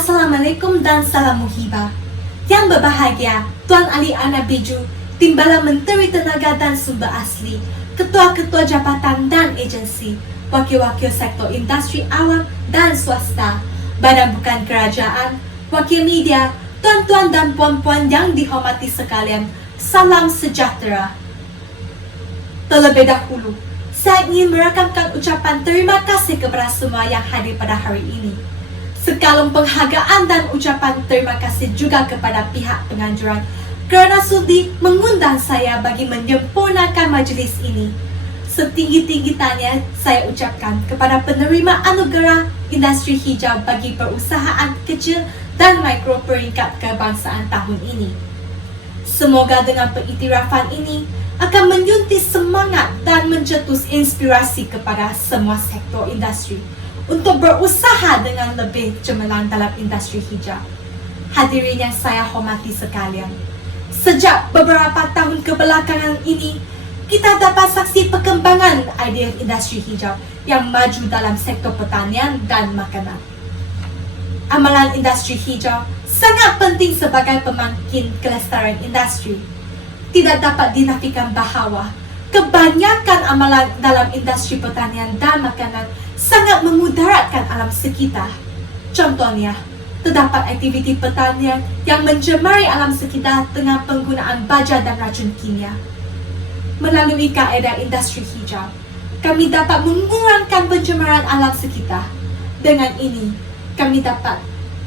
Assalamualaikum dan salam muhibah. Yang berbahagia, Tuan Ali Ana Biju, Timbalan Menteri Tenaga dan Sumber Asli, Ketua-Ketua Jabatan dan Agensi, Wakil-Wakil Sektor Industri Awam dan Swasta, Badan Bukan Kerajaan, Wakil Media, Tuan-Tuan dan Puan-Puan yang dihormati sekalian, salam sejahtera. Terlebih dahulu, saya ingin merakamkan ucapan terima kasih kepada semua yang hadir pada hari ini. Sekalung penghargaan dan ucapan terima kasih juga kepada pihak penganjuran kerana sudi mengundang saya bagi menyempurnakan majlis ini. Setinggi-tinggi-tingginya saya ucapkan kepada penerima anugerah industri hijau bagi perusahaan kecil dan mikro peringkat kebangsaan tahun ini. Semoga dengan pengiktirafan ini akan menyuntik semangat dan mencetus inspirasi kepada semua sektor industri untuk berusaha dengan lebih cemerlang dalam industri hijau. Hadirin yang saya hormati sekalian, sejak beberapa tahun kebelakangan ini, kita dapat saksi perkembangan idea industri hijau yang maju dalam sektor pertanian dan makanan. Amalan industri hijau sangat penting sebagai pemangkin kelestarian industri. Tidak dapat dinafikan bahawa kebanyakan amalan dalam industri pertanian dan makanan sangat memudaratkan alam sekitar. Contohnya, terdapat aktiviti pertanian yang mencemari alam sekitar dengan penggunaan baja dan racun kimia. Melalui kaedah industri hijau, kami dapat mengurangkan pencemaran alam sekitar. Dengan ini, kami dapat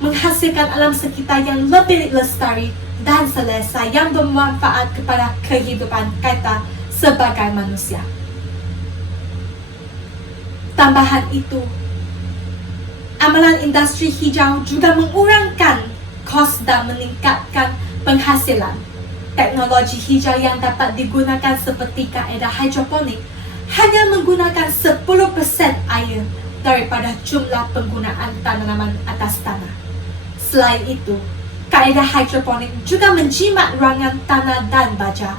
menghasilkan alam sekitar yang lebih lestari dan selesa yang bermanfaat kepada kehidupan kita sebagai manusia. Tambahan itu, amalan industri hijau juga mengurangkan kos dan meningkatkan penghasilan. Teknologi hijau yang dapat digunakan seperti kaedah hidroponik hanya menggunakan 10% air daripada jumlah penggunaan tanaman atas tanah. Selain itu, kaedah hidroponik juga menjimat ruangan tanah dan baja.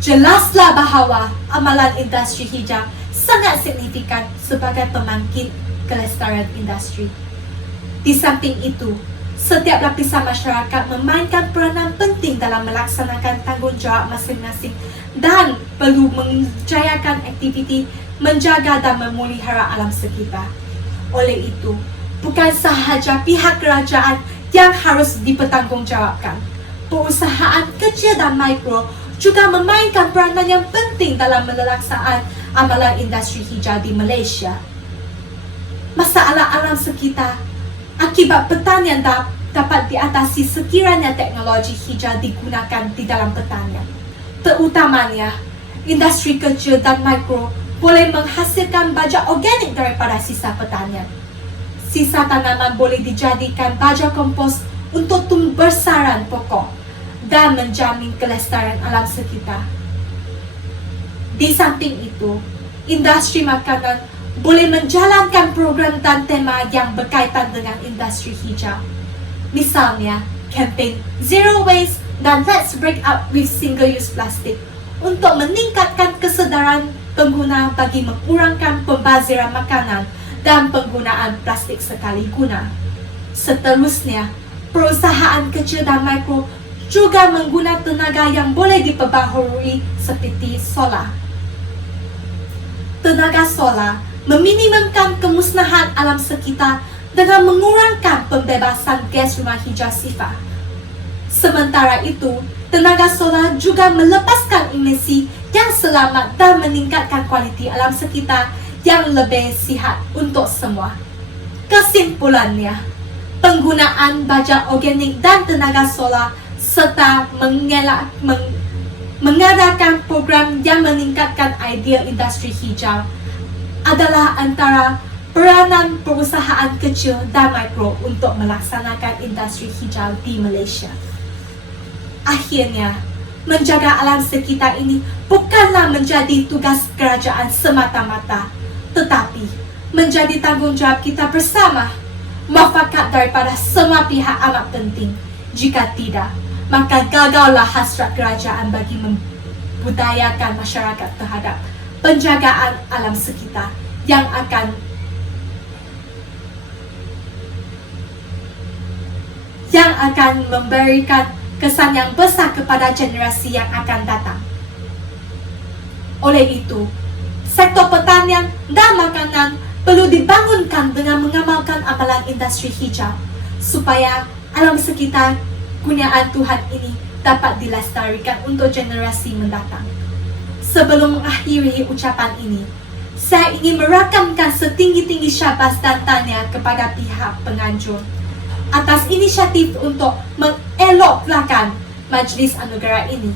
Jelaslah bahawa amalan industri hijau sangat signifikan sebagai pemangkin kelestarian industri. Di samping itu, setiap lapisan masyarakat memainkan peranan penting dalam melaksanakan tanggungjawab masing-masing dan perlu menjayakan aktiviti menjaga dan memelihara alam sekitar. Oleh itu, bukan sahaja pihak kerajaan yang harus dipertanggungjawabkan, perusahaan kecil dan mikro juga memainkan peranan yang penting dalam melaksanakan amalan industri hijau di Malaysia. Masalah alam sekitar akibat pertanian dapat diatasi sekiranya teknologi hijau digunakan di dalam pertanian. Terutamanya, industri kecil dan mikro boleh menghasilkan baja organik daripada sisa pertanian. Sisa tanaman boleh dijadikan baja kompos untuk tumbuh-besaran pokok dan menjamin kelestarian alam sekitar. Di samping itu, industri makanan boleh menjalankan program dan tema yang berkaitan dengan industri hijau. Misalnya, kempen Zero Waste dan Let's Break Up with Single-Use Plastic untuk meningkatkan kesedaran pengguna bagi mengurangkan pembaziran makanan dan penggunaan plastik sekali guna. Seterusnya, perusahaan kecil dan mikro juga menggunakan tenaga yang boleh diperbaharui seperti solar. Tenaga solar meminimumkan kemusnahan alam sekitar dengan mengurangkan pembebasan gas rumah hijau sifar. Sementara itu, tenaga solar juga melepaskan emisi yang selamat dan meningkatkan kualiti alam sekitar yang lebih sihat untuk semua. Kesimpulannya, penggunaan baja organik dan tenaga solar serta mengadakan program yang meningkatkan idea industri hijau adalah antara peranan perusahaan kecil dan mikro untuk melaksanakan industri hijau di Malaysia. Akhirnya, menjaga alam sekitar ini bukanlah menjadi tugas kerajaan semata-mata, tetapi menjadi tanggungjawab kita bersama. Muafakat daripada semua pihak amat penting. Jika tidak, maka gagallah hasrat kerajaan bagi membudayakan masyarakat terhadap penjagaan alam sekitar yang akan yang akan memberikan kesan yang besar kepada generasi yang akan datang. Oleh itu, sektor pertanian dan makanan perlu dibangunkan dengan mengamalkan amalan industri hijau supaya alam sekitar kurniaan Tuhan ini dapat dilestarikan untuk generasi mendatang. Sebelum mengakhiri ucapan ini, saya ingin merakamkan setinggi-tinggi syabas dan tanya kepada pihak penganjur atas inisiatif untuk mengelokkan Majlis Anugerah ini.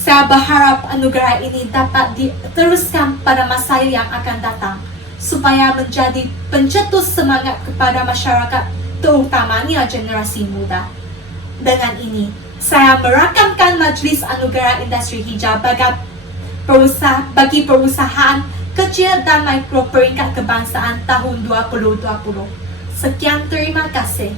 Saya berharap anugerah ini dapat diteruskan pada masa yang akan datang supaya menjadi pencetus semangat kepada masyarakat, terutamanya generasi muda. Dengan ini, saya merakamkan Majlis Anugerah Industri Hijau bagi perusahaan kecil dan mikro peringkat kebangsaan tahun 2020. Sekian, terima kasih.